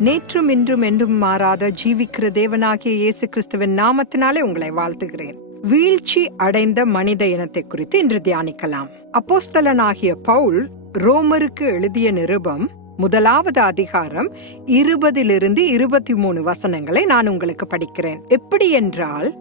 நேற்றும் இன்றும் என்றும் மாறாத ஜீவிக்கிற தேவனாகிய இயேசு கிறிஸ்துவின் நாமத்தினாலே உங்களை வாழ்த்துகிறேன். வீழ்ச்சி அடைந்த மனித இனத்தை குறித்து இன்று தியானிக்கலாம். அப்போஸ்தலனாகிய பவுல் ரோமருக்கு எழுதிய நிருபம் முதலாவது அதிகாரம் இருபதிலிருந்து இருபத்தி மூணு வசனங்களை நான் உங்களுக்கு படிக்கிறேன். எப்படி என்றால்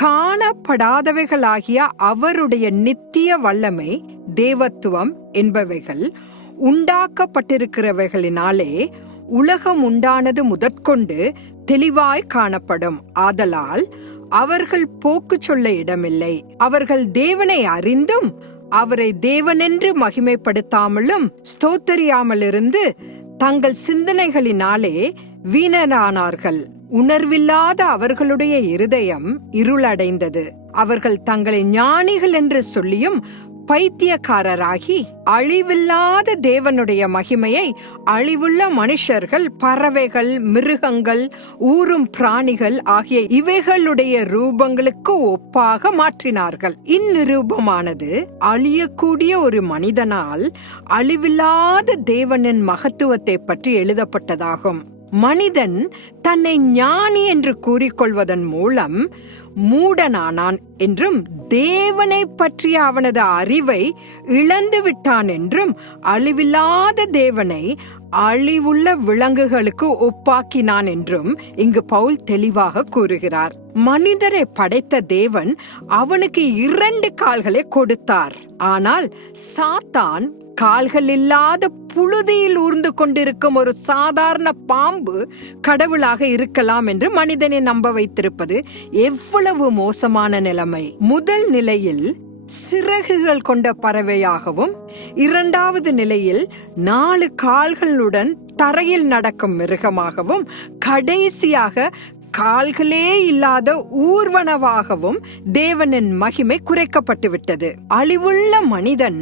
காணப்படாதவைகளாகிய அவருடைய நித்திய வல்லமை தேவத்துவம் என்பவைகள் உண்டாக்கப்பட்டிருக்கிறவைகளினாலே உலகம் உண்டானது முதற்கொண்டு தெளிவாய் காணப்படும். ஆதலால் அவர்கள் போக்கு சொல்ல இடமில்லை. அவர்கள் தேவனை அறிந்தும் அவரை தேவனென்று மகிமைப்படுத்தாமலும் ஸ்தோத்தரியாமலிருந்து தங்கள் சிந்தனைகளினாலே வீணரானார்கள். உணர்வில்லாத அவர்களுடைய இருதயம் இருளடைந்தது. அவர்கள் தங்களை ஞானிகள் என்று சொல்லியும் பைத்தியக்காரராகி அழிவில்லாத தேவனுடைய மகிமையை அழிவுள்ள மனுஷர்கள் பறவைகள் மிருகங்கள் ஊறும் பிராணிகள் ஆகிய இவைகளுடைய ரூபங்களுக்கு ஒப்பாக மாற்றினார்கள். இந்நிரூபமானது அழியக்கூடிய ஒரு மனிதனால் அழிவில்லாத தேவனின் மகத்துவத்தை பற்றி எழுதப்பட்டதாகும். மனிதன் தன்னை ஞானி என்று கூறிக்கொள்வதன் மூலம் மூடனானான் என்றும் தேவனை பற்றிய அவனது அறிவை இழந்து விட்டான் என்றும் அழிவில்லாத தேவனை அழிவுள்ள விலங்குகளுக்கு ஒப்பாக்கினான் என்றும் இங்கு பவுல் தெளிவாக கூறுகிறார். மனிதரை படைத்த தேவன் அவனுக்கு இரண்டு கால்களை கொடுத்தார். ஆனால் சாத்தான் கால்கள் இல்லாத புழுதியில் ஊர்ந்து கொண்டிருக்கும் ஒரு சாதாரண பாம்பு கடவுளாக இருக்கலாம் என்று மனிதனை நம்ப வைத்திருப்பது எவ்வளவு மோசமான நிலைமை. முதல் நிலையில் சிறகுகள் கொண்ட பறவையாகவும் இரண்டாவது நிலையில் நாலு கால்களுடன் தரையில் நடக்கும் மிருகமாகவும் கடைசியாக கால்களே இல்லாத ஊர்வனவாகவும் தேவனின் மகிமை குறைக்கப்பட்டு விட்டது அழிவுள்ள மனிதன்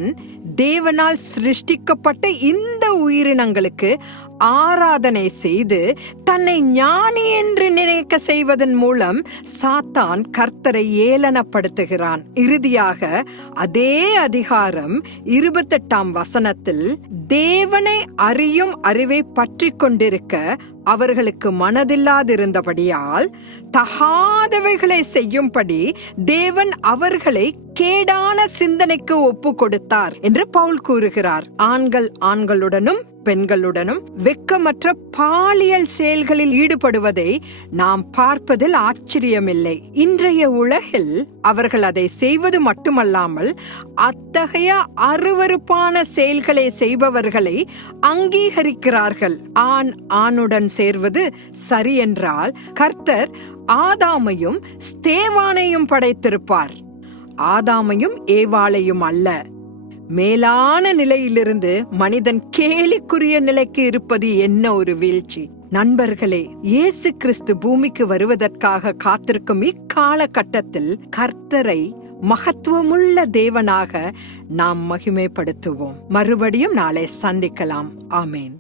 தேவனால் சிருஷ்டிக்கப்பட்ட இந்த உயிரினங்களுக்கு ஆராதனை செய்து தன்னை ஞானி என்று நினைக்க செய்வதன் மூலம் சாத்தான் கர்த்தரை ஏளனப்படுத்துகிறான். இறுதியாக அதே அதிகாரம் இருபத்தெட்டாம் வசனத்தில் தேவனை அறியும் அறிவை பற்றி கொண்டிருக்க அவர்களுக்கு மனதில்லாதிருந்தபடியால் தகாதவைகளை செய்யும்படி தேவன் அவர்களை கேடான சிந்தனைக்கு ஒப்பு கொடுத்தார் என்று பவுல் கூறுகிறார். ஆண்கள் ஆண்களுடனும் பெண்களுடனும் வெக்கமற்ற பாலியல் செயல்களில் ஈடுபடுவதை நாம் பார்ப்பதில் ஆச்சரியமில்லை. இன்றைய உலகில் அவர்கள் அதை செய்வது மட்டுமல்லாமல் அத்தகைய அருவருப்பான செயல்களை செய்பவர்களை அங்கீகரிக்கிறார்கள். ஆண் ஆணுடன் சேர்வது சரி என்றால் கர்த்தர் ஆதாமையும் ஸ்தேவானையும் படைத்திருப்பார். ஆதாமையும் ஏவாளையும் அல்ல. மேலான நிலையிலிருந்து மனிதன் கேலிக்குரிய நிலைக்கு இருப்பது என்ன ஒரு வீழ்ச்சி. நண்பர்களே இயேசு கிறிஸ்து பூமிக்கு வருவதற்காக காத்திருக்கும் இக்காலகட்டத்தில் கர்த்தரை மகத்துவமுள்ள தேவனாக நாம் மகிமைப்படுத்துவோம். மறுபடியும் நாளை சந்திக்கலாம். ஆமேன்.